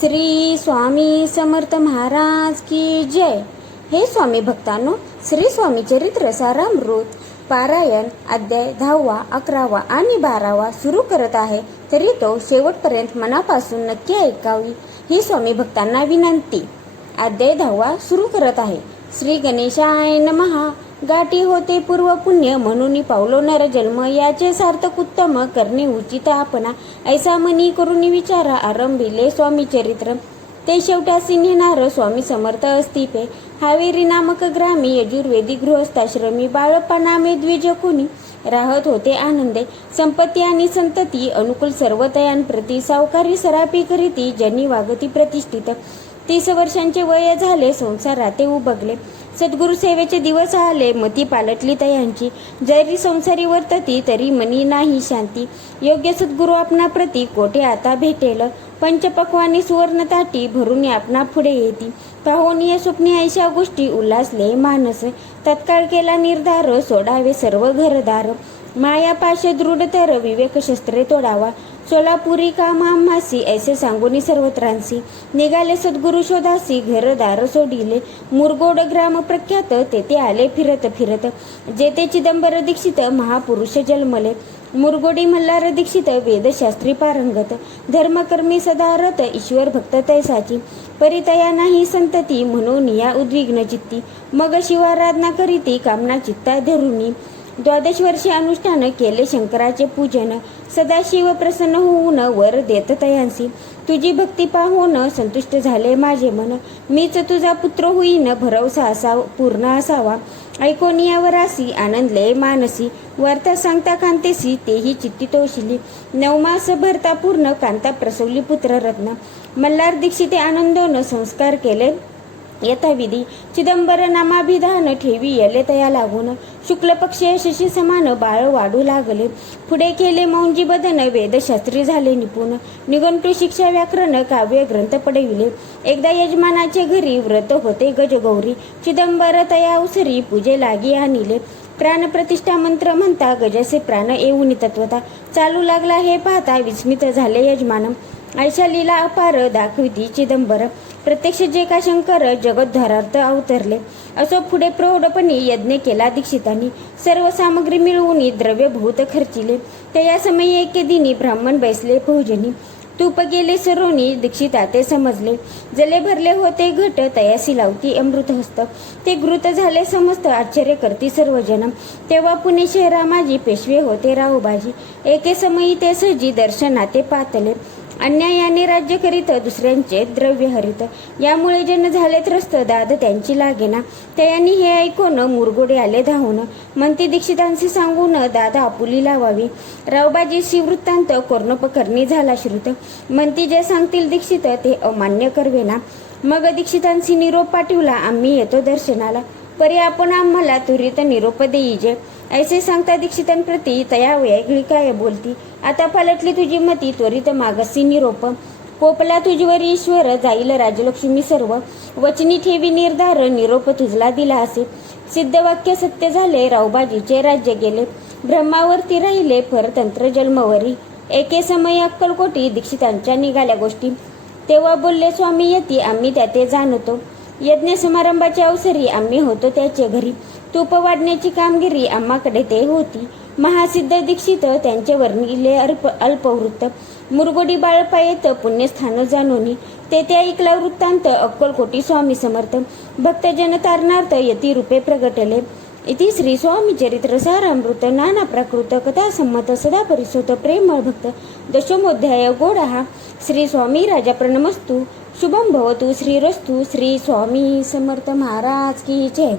श्री स्वामी समर्थ महाराज की जय. हे स्वामी भक्तांनो श्री स्वामी चरित्र सारामृत पारायण अध्याय दहावा अकरावा आणि बारावा सुरू करत आहे. तरी तो शेवटपर्यंत मनापासून नक्की ऐकावी ही स्वामी भक्तांना विनंती. अध्याय दहावा सुरू करत आहे. श्री गणेशाय नमहा गाठी होते पूर्व पुण्य म्हणून पावलो नर जन्म. याचे सार्थक उत्तम करणे उचित आपणा ऐसा मनी करून विचारा आरंभिले स्वामी चरित्र. ते शेवटासी नेणार स्वामी समर्थ अस्तिपे. हावेरी नामक ग्रामी यजुर्वेदी गृहस्थाश्रमी. बाळप्पा नामे द्विज कोणी? राहत होते आनंदे. संपत्ती आणि संतती अनुकूल सर्व तयांप्रती सावकारी सरापी करीती जनी वागती प्रतिष्ठित. तीस वर्षांचे वय झाले संसारात ते उबगले. सद्गुरु सेवेचे दिवस आले मती पालटली तयांची. जरी संसारी वर्तती तरी मनी नाही शांती. योग्य सद्गुरु आपणा प्रती कोठे आता भेटेल? पंचपक्वानी सुवर्ण ताटी भरून आपणा पुढे येती. पाहुनीय स्वप्नी ऐशा गोष्टी उल्हासले मानस. तत्काळ केला निर्धार सोडावे सर्व घरदार. माया पाशे दृढतर विवेक शस्त्रे तोडावा. सोलापुरी कामासी ऐसे सांगोनी सर्वत्रांसी. निघाले सद्गुरु शोधासी घर दार सोडिले. मुरगोड ग्राम प्रख्यात तेथे आले फिरत फिरत. जेते चिदंबर दीक्षित महापुरुष जन्मले. मुरगोडी मल्हार दीक्षित वेदशास्त्री पारंगत. धर्मकर्मी सदारत ईश्वर भक्त तैसाची. परितया नाही संतती म्हणून या उद्विग्न चित्ती. मग शिवाराधना करीती कामना चित्ता धरुणी द्वादश वर्षे अनुष्ठान केले शंकराचे पूजन. सदाशिव प्रसन्न होऊन वर देत तयांसी. तुझी भक्ती पाहून संतुष्ट झाले माझे मन. मीच तुझा पुत्र होईन भरवसा असा पूर्ण असावा. ऐकून यावरासी आनंदले मानसी. वार्ता सांगता कांतेसी तेही चित्ती तोशिली नवमास भरता पूर्ण कांता प्रसवली पुत्र रत्न. मल्हार दीक्षिते आनंदोन संस्कार केले. यथाविधी चिदंबर नामाभिधान ठेवी येले तया लागून. शुक्ल पक्ष यशस्वी समान बाळ वाढू लागले. पुढे केले मौंजी बदन वेदशास्त्री झाले निपुण. निघंटू शिक्षा व्याकरण काव्य ग्रंथ पडविले एकदा यजमानाचे घरी व्रत होते गजगौरी. चिदंबर तया उसरी पूजे लागी आणिले. प्राणप्रतिष्ठा मंत्र म्हणता गजसे प्राण येऊन तत्वता. चालू लागला हे पाहता विस्मित झाले यजमान. आयशा लीला अपार दाखविती चिदंबर. प्रत्यक्ष जे का शंकर जगद्धारार्थ अवतरले. असो पुढे प्रौढपणे यज्ञ केला दीक्षितांनी. सर्व सामग्री मिळवून द्रव्य बहुत खर्चिले. त्या या समयी एके दिनी ब्राह्मण बैसले भोजनी तूप गेले सरोनी दीक्षिता ते समजले. जले भरले होते घट तयासी लावती अमृत हस्त ते घृत झाले समस्त आश्चर्य करती सर्वजन तेव्हा पुणे शहरा माझी पेशवे होते रावबाजी. एके समयी ते सजी दर्शनाते पातले. अन्यायाने राज्य करीत दुसऱ्यांचे द्रव्य हरित. यामुळे जन झाले त्रस्त दाद त्यांची लागेना. त्यांनी हे ऐकून मुरगोडे आले धावून. म्हणती दीक्षितांशी सांगून दादा आपुली लावावी. रावबाजी वृत्तांत कर्णोपकरणी झाला श्रुत. म्हणती जे सांगतील दीक्षित ते अमान्य करवेना. मग दीक्षितांशी निरोप पाठवला आम्ही येतो दर्शनाला. परी आपण आम्हाला त्वरित निरोप देईजे ऐसे सांगता दीक्षितांप्रती तया वेगळी काय बोलती? आता पालटली तुझी मती त्वरित मागसी निरोप. कोपला तुझीवर ईश्वर जाईल राजलक्ष्मी सर्व. वचनी ठेवी निर्धार निरोप तुझला दिला असे. सिद्धवाक्य सत्य झाले रावबाजीचे राज्य गेले. ब्रह्मावरती राहिले परतंत्र जन्मवरी. एके समय अक्कलकोटी दीक्षितांच्या निघाल्या गोष्टी. तेव्हा बोलले स्वामी यती आम्ही त्याते जाणतो. यज्ञ समारंभाच्या अवसरी आम्ही होतो त्याचे घरी. तूप वाढण्याची कामगिरी आम्हाकडे ते होती. महासिद्ध दीक्षित त्यांचे वर्णिले अल्प अल्पवृत्त. मुरगोडी बाळपा येत पुण्यस्थान जाणोनी तेथे ऐकला वृत्तांत अक्कलकोटी स्वामी समर्थ. भक्तजन तारणार्थ यती रूपे प्रगटले. इति श्री स्वामी चरित्र सारामृत नाना प्राकृत कथा संमत सदा परिसोत प्रेमळ भक्त. दशमोध्याय गोडहा श्री स्वामी राजा प्रणमस्तु. शुभम भवतु श्रीरस्तु. श्री स्वामी समर्थ महाराज की जय.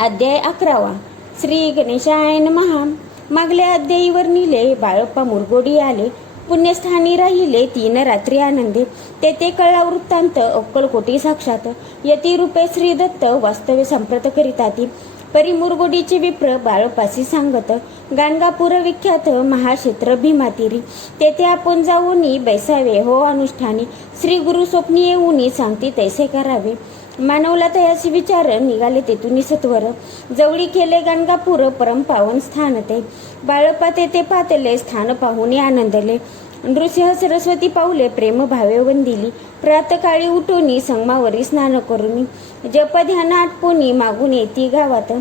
अध्याय अकरावा. श्री गणेशाय महा मागल्या अध्यायीवर निले बाळप्पा मुरगोडी आले पुण्यस्थानी राहिले तीन रात्री आनंदे. तेथे कळला वृत्तांत अक्कलकोटी साक्षात. यती रूपे श्री दत्त वास्तव्य संप्रत करीताती. परी मुरगोडीचे विप्र बाळपासी सांगत गाणगापूर विख्यात महाक्षेत्र भीमातिरी. तेथे आपण जाऊनी बैसावे हो अनुष्ठानी. श्री गुरु स्वप्नी येऊनी सांगती तैसे करावे. मानवला तयाशी विचार निघाले तेथून सत्वर. जवळी केले गणगापूर परम पावन स्थान ते. बाळपा तेथे पातले स्थान पाहुणे आनंदले. नृसिंह सरस्वती पाऊले प्रेम भावे वंदिली. प्रातकाळी उठोनी संगमावरी स्नान करुनी. जप ध्यान आटपोनी मागून येती गावात.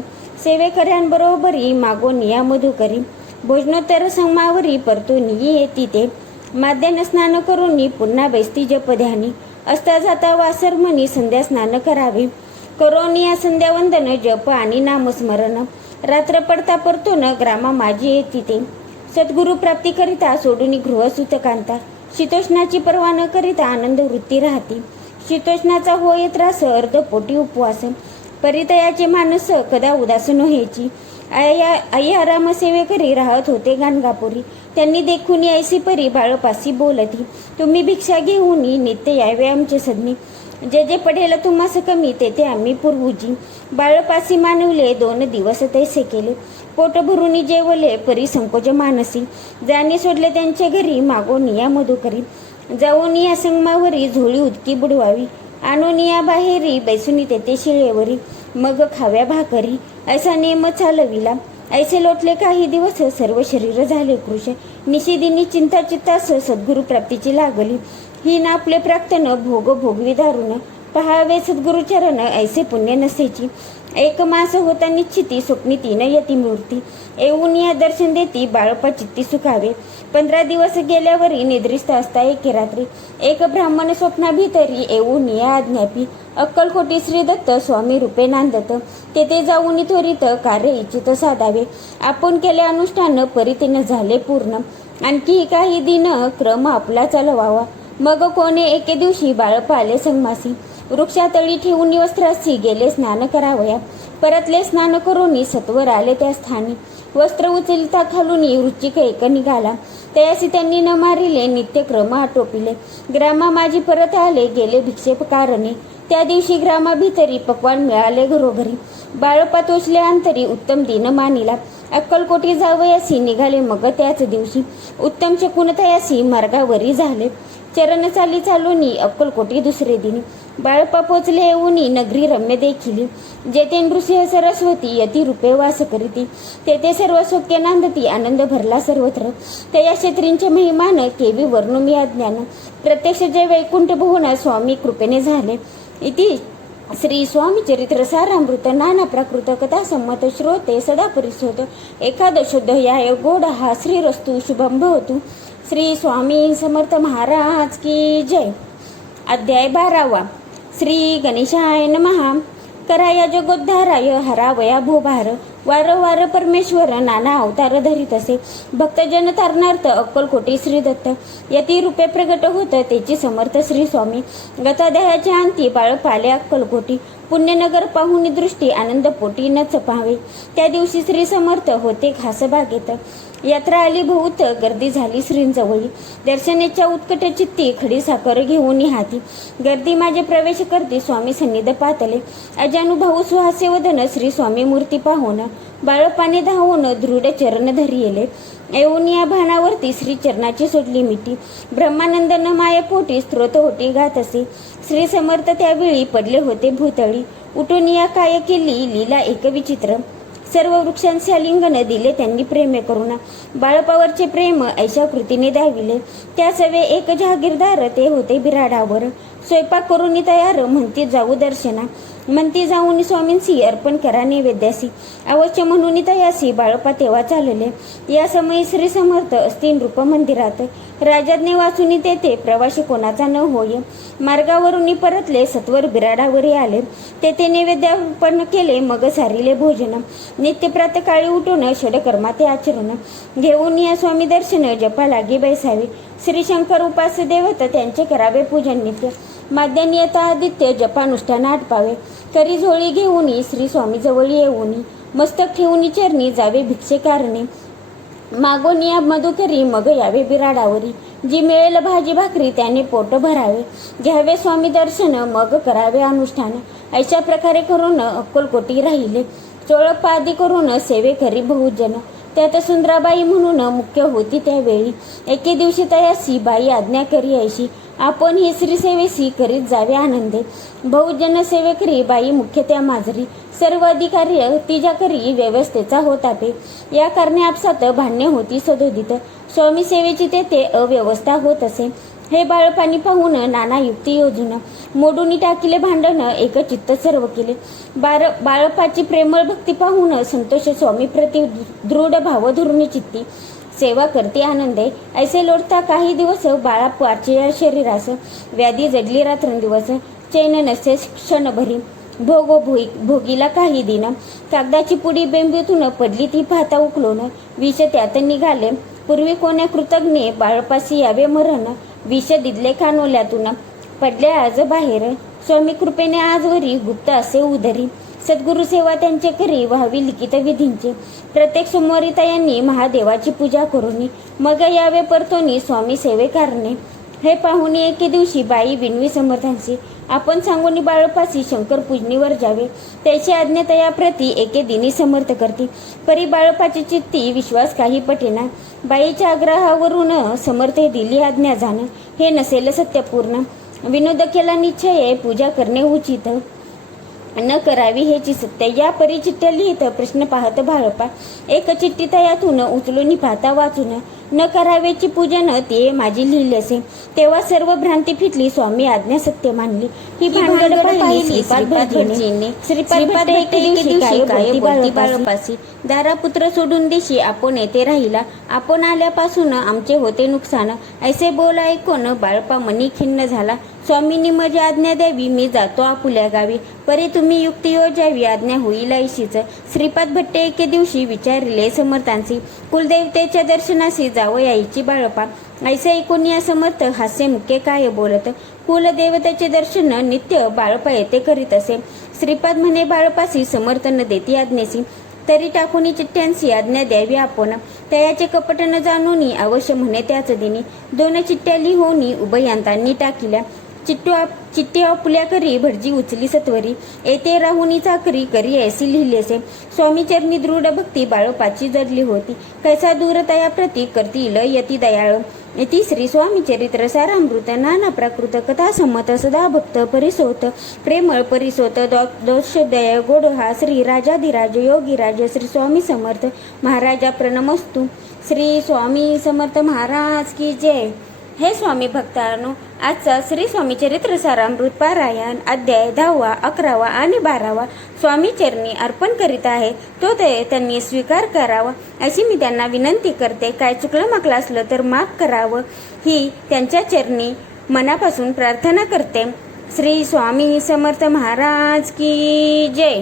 सेवेकऱ्यांबरोबरी मागोन या मधुकरी. भोजनोत्तर संगमावरी परतून येती ते. माध्यान स्नान करून पुन्हा बैसती जप ध्यानी. असता जाता वासर म्हणी संध्या स्नान करावे. करोनिया संध्यावंदन जप आणि नामस्मरण. रात्र पडता परतून ग्रामा माझी येती ते. सद्गुरु प्राप्तीकरिता सोडून गृह सुतकांता शीतोष्णाची पर्वा न करिता आनंद वृत्ती राहते. शीतोष्णाचा होय त्रास अर्ध पोटी उपवास. परितयाचे मानस कदा उदासन व्हायची. आया अय्या राम सेवेकरी राहत होते गाणगापुरी. त्यांनी देखून यायसी परी बाळपासी बोलती तुम्ही भिक्षा घेऊन नित्य यावे आमचे सदनी जे जे पडेल तुम्हास कमी ते ते आम्ही पूर्वजी बाळपासी मानवले दोन दिवस तैसे केले. पोट भरून जेवले परी संकोच मानसी. जाणी सोडले त्यांच्या घरी मागो निया मधुकरी. जाऊन या संगमावरी झोळी उदकी बुडवावी. आणून या बाहेरी बैसुनी तेथे शिळेवरी. मग खाव्या भाकरी असा नेम चालविला. ऐसे लोटले काही दिवस सर्व शरीर झाले कृश निशिदिनी चिंता चित्तास सद्गुरु प्राप्तीची लागली. ही ना आपले प्राक्तन भोग भोगवी दारुण पहावे सद्गुरुचरण ऐसे पुण्य नसेची. एक मास होता निश्चिती स्वप्नी तीन यती मूर्ती. येऊन या दर्शन देती बाळपा चित्ती सुखावे. पंधरा दिवस गेल्यावरी निद्रिस्त असता एके रात्री. एक ब्राह्मण स्वप्नाभितरी येऊन या आज्ञापी. अक्कलकोटी श्री दत्त स्वामी रूपे नांदत. तेथे जाऊन त्वरित कार्य इच्छित साधावे. आपण केले अनुष्ठान परितीन झाले पूर्ण. आणखी काही दिन क्रम आपला चालवावा. मग कोणे एके दिवशी बाळप आले संगमासी वृक्षातळी ठेवून वस्त्रासी गेले स्नान करावया. परतले स्नान करून सत्वर आले त्या स्थानी. वस्त्र उचलता खालून रुचिक एक निघाला. तयासी त्यांनी न मारिले नित्यक्रम आटोपिले. ग्रामा माझी परत आले गेले भिक्षेप कारणे त्या दिवशी ग्रामाभितरी पक्वान मिळाले घरोघरी. बाळपा तोचले अंतरी उत्तम दिन मानिला. अक्कलकोटी जावयासी निघाले मग त्याच दिवशी. उत्तम शकून तयासी मार्गावरी झाले. चरण चाली चालूनी अक्कलकोटी दुसरे दिनी. बाळपा पोचले येऊनी नगरी रम्य देखील. जेथे नृसिंह सरस्वती यती रूपे वास करीती तेथे सर्व सौख्य नांदती आनंद भरला सर्वत्र. त्या क्षेत्रींचे महिमान केवी वर्णुमी अज्ञान प्रत्यक्ष जे वैकुंठ भुवन स्वामी कृपेने झाले. इति श्री स्वामी चरित्र सारामृत नाना प्राकृत कथा संमत श्रोते सदा परिशोध एकादशोध्याय गोड हा श्रीरस्तु शुभम भवतु. श्री स्वामी समर्थ महाराज की जय. अध्याय बारावा. श्री गणेशाय नमहा कराया जगोद्धाराय हरावया भूभार. वारंवार परमेश्वर नाना अवतार धरीत असे. भक्तजन तारणार्थ अक्कलकोटी श्री दत्त. यती रूपे प्रगट होत त्याची समर्थ श्री स्वामी. गतादयाच्या अंती बाळ पाले अक्कलकोटी पुण्यनगर पाहुणी दृष्टी आनंद पोटी न चपावे त्या दिवशी श्री समर्थ होते खास बागेत. यात्रा आली बहुत गर्दी झाली श्रींजवळी. दर्शनेच्या उत्कट चित्ती खडी साखर घेऊन निहाती. गर्दी माझे प्रवेश करते स्वामी सन्निध पातले. अजानुभाऊ सुहासे वदन श्री स्वामी मूर्ती पाहून. बाळपाने धावून दृढ चरण धरियले. येऊन या भानावरती श्री चरणाची सोडली मिठी. ब्रह्मानंद न माया पोटी स्त्रोत होती गात असे. श्री समर्थ त्यावेळी पडले होते भूतळी. उठून या काय केली लीला एक विचित्र. सर्व वृक्षांचे लिंगन दिले त्यांनी प्रेमे करुणा बाळपावरचे प्रेम ऐशा कृतीने दाविले. त्या सवे एक जहागीरदार ते होते बिराडावर. स्वयंपाक करून तयार म्हणती जाऊ दर्शना. म्हणते जाऊन स्वामींसी अर्पण करा नैवेद्यासी अवश्य म्हणून तयासी बाळपा तेव्हा चालले. या समयी श्री समर्थ असतील रूप मंदिरात. राजाज्ञे वाचून तेथे प्रवासी कोणाचा न होय. मार्गावरून परतले सत्वर बिराडावर आले. तेथे नैवेद्य अर्पण केले मग सारिले भोजन. नित्य प्रातकाळी उठून षडकर्माते आचरण. घेऊन या स्वामी दर्शन जपा लागे बैसावे. श्री शंकर उपास देवत त्यांचे करावे पूजन नित्य. माध्यान्येता आदित्य जपानुष्ठान आटपावे. करी झोळी घेऊन श्री स्वामी जवळ येऊन मस्तक ठेवून चरणी जावे भिक्षे कारणे. मागोनिया मधुकरी मग यावे बिराडावरी. जी मिळेल भाजी भाकरी त्याने पोट भरावे. घ्यावे स्वामी दर्शन मग करावे अनुष्ठान. अशा प्रकारे करून अक्कलकोटी राहिले. चोळपादी करून सेवे करी बहुजन त्यात सुंदराबाई म्हणून मुख्य होती त्यावेळी. एके दिवशी तयासी बाई आज्ञा करी ऐशी आपण ही श्रीसेवेसी करीत जावे आनंदे. बहुजन सेवेकरी बाई मुख्यत्या माजरी. सर्व अधिकारी तिच्याकरी व्यवस्थेचा होता पे या कारणे आपसात भांडणे होती सदोदित स्वामी सेवेची तेथे अव्यवस्था होत असे. हे बाळपाणी पाहून नाना युक्ती योजून मोडून टाकिले भांडण एकचित्त सर्व केले. बाळ बाळपाची प्रेमळ भक्ती पाहून संतोष स्वामी प्रति दृढ भाव चित्ती. सेवा करते आनंदे. ऐसे लोटता काही दिवस हो बाळा पाचे शरीरास व्याधी जगली रात्रंदिवस चैन नसे क्षणभरी. भोगो भोई भोगीला काही दिन. कागदाची पुडी बेंबीतून पडली ती पाहता उकलून. विष त्यात निघाले. पूर्वी कोण्या कृतज्ञे बाळपासी यावे मरण. विष दिदले कानोल्यातून. पडले आज बाहेर. स्वामी कृपेने आजवरी गुप्त असे उदरी. सद्गुरु सेवा त्यांचे घरी व्हावी लिखित विधींचे. प्रत्येक सोमवारी तयांनी महादेवाची पूजा करून मग यावे परतोनी स्वामी सेवे कारणे हे पाहुणे एके दिवशी बाई विनवी समर्थांशी आपण सांगून बाळपासी शंकर पूजनीवर जावे. त्याची आज्ञा तया प्रती एके दिनी समर्थ करते. परी बाळपाची चित्ती विश्वास काही पटेना. बाईच्या आग्रहावरून समर्थ दिली आज्ञा जाणं. हे नसेल सत्यपूर्ण विनोद केला निश्चय पूजा करणे उचित. न करावी ह्याची सत्य. या परी चिठ्ठ्या लिहित प्रश्न पाहत बाळपा एक चिठ्ठी तयातून उचलून पाहता वाचून न करावेची पूजन ते माझी लिहिली असे. तेव्हा सर्व भ्रांती फिटली स्वामी आज्ञा सत्य मानली. ही भानगड पाहिली श्रीपाद दिवशी बाळपासी दारापुत्र सोडून देशी आपण येथे राहिला. आपण आल्यापासून आमचे होते नुकसान. ऐसे बोल ऐकून बाळपा मनी खिन्न झाला. स्वामींनी माझी आज्ञा द्यावी मी जातो आपुल्या गावी. परी तुम्ही युक्ती योजावी आज्ञा होईल ऐशीच. श्रीपाद भट्टे एके दिवशी विचारले समर्थांशी. कुलदेवतेच्या दर्शनाशी जावं यायची बाळपा. ऐसे ऐकून या समर्थ हास्य मुके काय बोलत? कुलदेवतेचे दर्शन नित्य बाळपा येथे करीत असे. श्रीपाद म्हणे बाळपासी समर्थन देती आज्ञेसी. तरी टाकूनी चिठ्ठ्यांशी आज्ञा द्यावी आपण. त्याचे कपट न जाणून अवश्य म्हणे त्याच दिनी. दोन चिठ्ठ्या लिहूनी उभयांतांनी टाकिल्या. चिट्टू आप चिट्टी आपल्या करी भटजी उचली सत्वरी. येते राहुनी चाकरी करी ऐसी लिहिलेसे स्वामी चरणी दृढ भक्ती बाळोपाची जडली होती. कैसा दूर तया प्रती करतील यती दयाळ. इति श्री स्वामी चरित्र सारामृत नाना प्राकृत कथा संमत सदा भक्त परिसोत. प्रेमळ परिसोत दोष दय गोड हा श्री राजाधिराज योगीराज श्री स्वामी समर्थ. महाराजा प्रणमस्तू. श्री स्वामी समर्थ महाराज की जय. हे स्वामी भक्तांनो आजचा श्री स्वामी चरित्र सारामृत पारायण अध्याय दहावा अकरावा आणि बारावा स्वामी चरणी अर्पण करीत आहे. तो ते त्यांनी स्वीकार करावा अशी मी त्यांना विनंती करते. काय चुकलं माकलं असलं तर माफ करावं. ही त्यांच्या चरणी मनापासून प्रार्थना करते. श्री स्वामी समर्थ महाराज की जय.